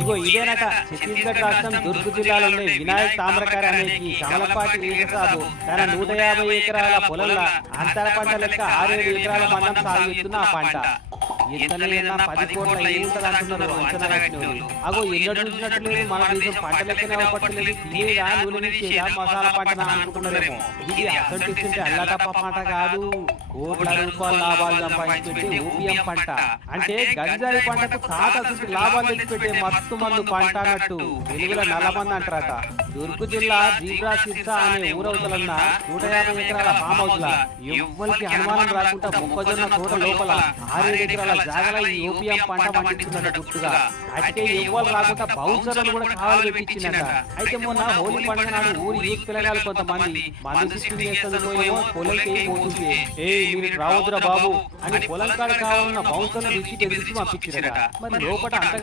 ఇగో ఇదేనట ఛత్తీస్గఢ్ రాష్ట్రం దుర్గ్ జిల్లాలోని వినాయక్ తామ్రకార్ అనే ఈ కమలపాటి వీరసాబు తన 150 ఎకరాల పొలంలో అంతర పంట లెక్క 6-7 ఎకరాల మందం సాగు చేస్తున్న ఆ పంట ఎంతనైనా 10 కోట్ల ఏముంటది అంటున్నారు అంచనా వేసినోళ్ళు. అగో ఎన్నడూ చూసినట్టు లేదు, మన దేశం పంట లెక్కనే అవపట్టలేదు, తినేదా నూనె చేదా మసాలా పంటనా అనుకుంటున్నారేమో. ఇది అసంటిస్తుంటే అల్లటప్ప పంట కాదు, కోట్ల రూపాయల లాభాలు సంపాదించుకుంటే ఓపియం పంట. అంటే గంజాయి పంటకు తాతసుంటి లాభాలు తెచ్చిపెట్టే మస్తు మందు పంట అన్నట్టు తెలుగులో నల్లమంది అంటారట. దుర్గ్ జిల్లా జీబ్రా సిర్సా అనే ఊరవుతలన్న 150 ఎకరాల ఫామ్ హౌస్ లా ఎవ్వరికి అనుమానం రాకుండా మొక్కజొన్న తోట లోపల 6-7 ఎకరాల జాగల ఈ ఓపియం పంట పండించుకున్నట్టు గుర్తుగా. అయితే ఎవ్వరు రాకుండా బౌన్సర్లను కూడా కావాలి పెట్టించిందట. అయితే మొన్న హోలీ పండుగ నాడు ఊరి యూత్ పిల్లగాలు కొంతమంది మందు సిస్టమ్ చేస్తుందేమో పొలంకి పోతుంది, ఏ మీరు రావద్దురా బాబు అని పొలం కాడ కావాలన్న బౌన్సర్లను ఇచ్చి తెలిసి పంపించారట. మరి లోపల అంత